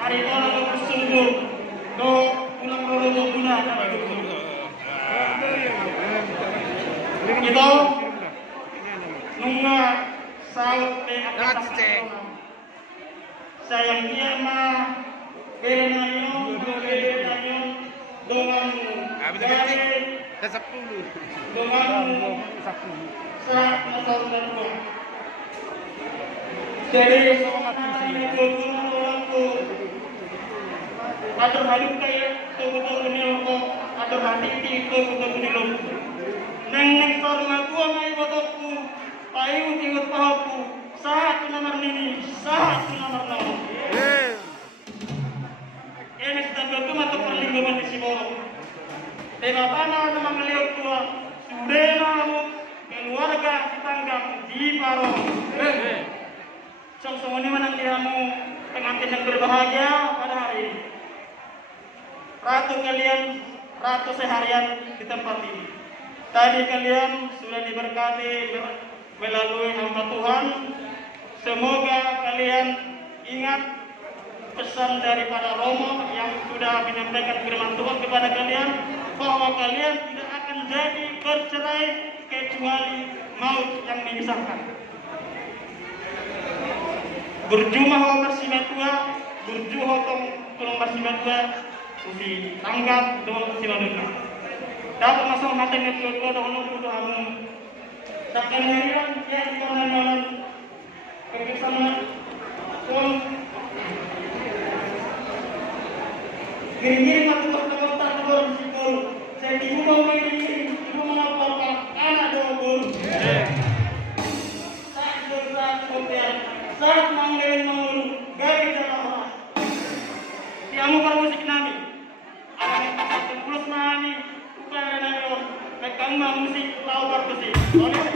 hari ini aku bersungguh do pulang roro guna itu nunga saut te akan sayang dia mah berenang dengan dari dengan saat nasar dan buah dari seorang ini aku atur haluk kaya betul peniloko atur hati itu betul peniloko neng sorma gua mai botokku payu tiut pahaku saat nomor ini saat nomor nomor ini sedang berkembang atau perlindungan di Siborong tema tanah nama melihat tua sudah namu keluarga tetangga di Parong semua ini menantiamu pengantin yang berbahagia pada hari ini ratu kalian ratu seharian di tempat ini tadi kalian sudah diberkati melalui hamba Tuhan semoga kalian ingat pesan daripada Romo yang sudah menyampaikan firman Tuhan kepada kalian bahwa kalian tidak akan jadi bercerai kecuali maut yang memisahkan. Berjumah bersimatua, berjuho tolong bersimatua, usi tanggap tolong simaduka. Dapat masuk hati ngetua tolong Tuhanmu. Takkan harian yang dikarenakan kebersamaan tolong gini-gini waktu terkota keluar sikul saya ibu mau gini ibu melaporkan anak dua guru saat bersaat kopian saat manggilin mengulu gari jalan yang mau musik nami akan terus nami upaya nami rekam musik tahu berkusik boleh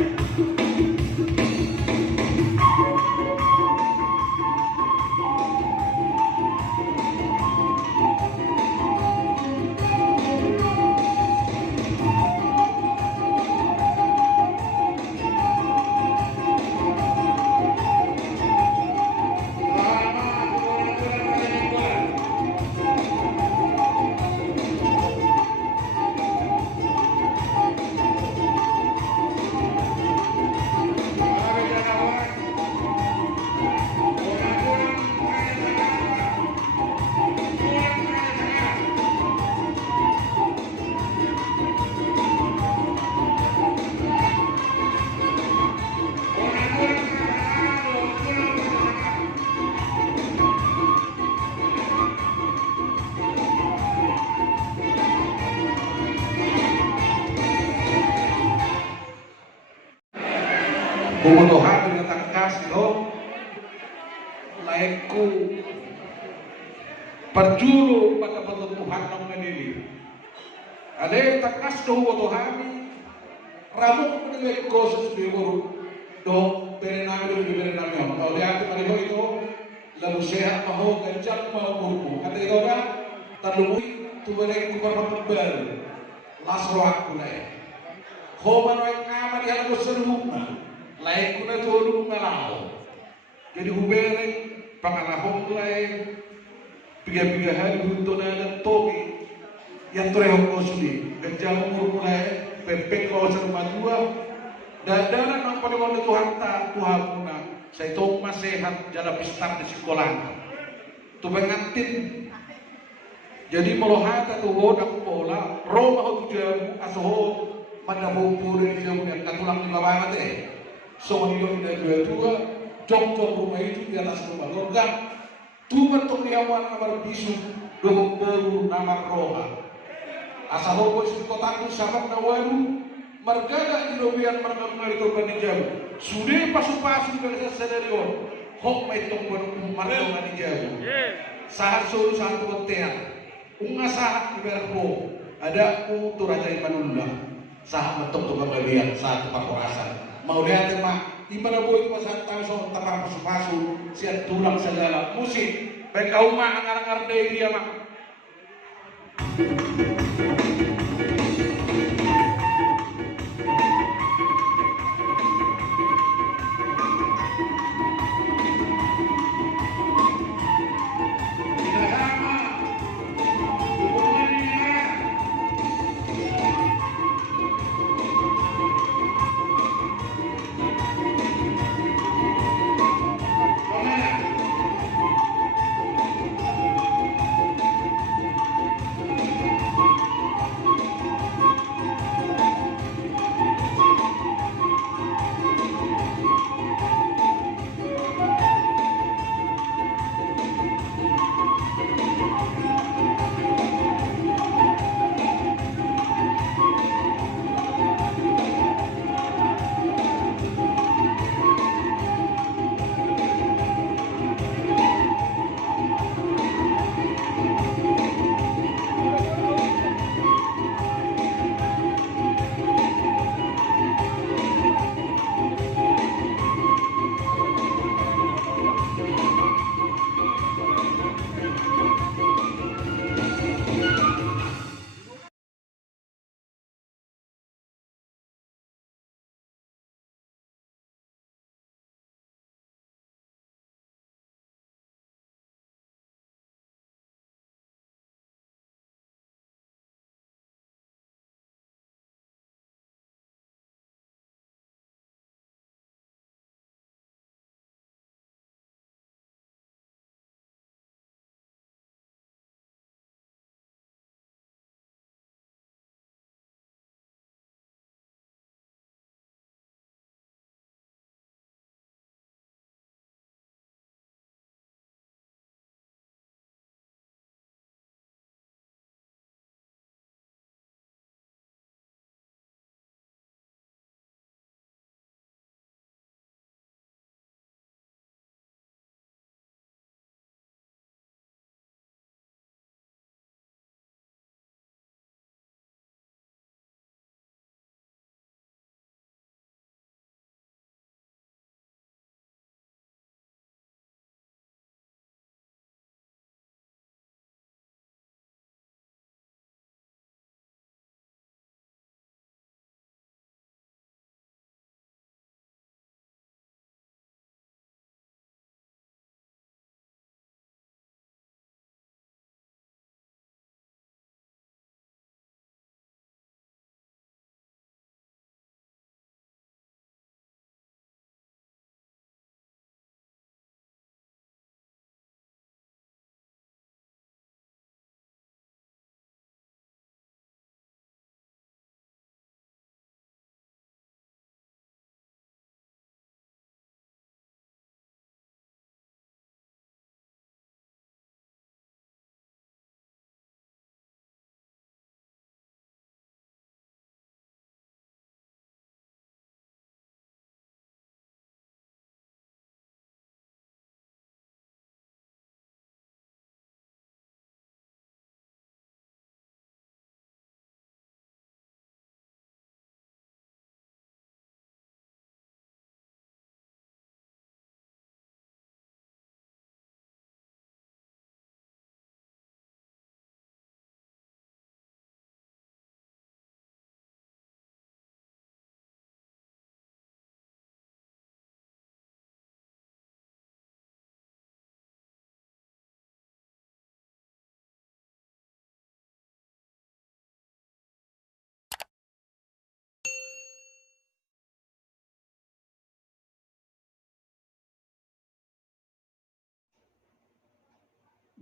Bumotohan dengan tangkas lo laiku perjuru pada Tuhan nang ngadili ade tangkas do bumotohan ramu mengenai khusus di buru do berenami kalau dia pada itu lalu sehat mau ganjal mau buru kata itu kan terlebih tuh mereka kubar lasro aku naik homan wae kamar yang berserupa lain kuna tolu ngalau jadi hubere pangalahong lain piga hari untuk dan togi yang terehong kosudi dan jamu mulai pepek kalau serumah dua dan dalam yang pada waktu Tuhan tak Tuhan puna saya tahu mas sehat jalan pistak di sekolah tu pengantin jadi melohata tu hodang pola Roma tu jamu asoho pada bumbu dari jamu yang katulang di lawangan so hidup dari dua jong rumah itu di atas rumah logam tu bentuk hewan nomor bisu dua baru nama roha asal hobo itu kota itu sahabat nawaru margana di lobian margana itu penjam sudah pasu dari senario hok mai tong margana di jauh sahat suru satu hotel unga sahat di berpo ada tu raja imanullah sahat bentuk tu kembalian satu perkorasan mau lihat mah di mana boy pasan tahu so tapar pasu siat tulang segala musik baik kau mah angar-angar deh dia mah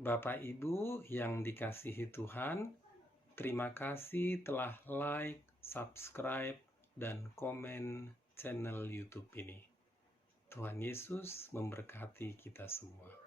Bapak Ibu yang dikasihi Tuhan, terima kasih telah like, subscribe, dan komen channel YouTube ini. Tuhan Yesus memberkati kita semua.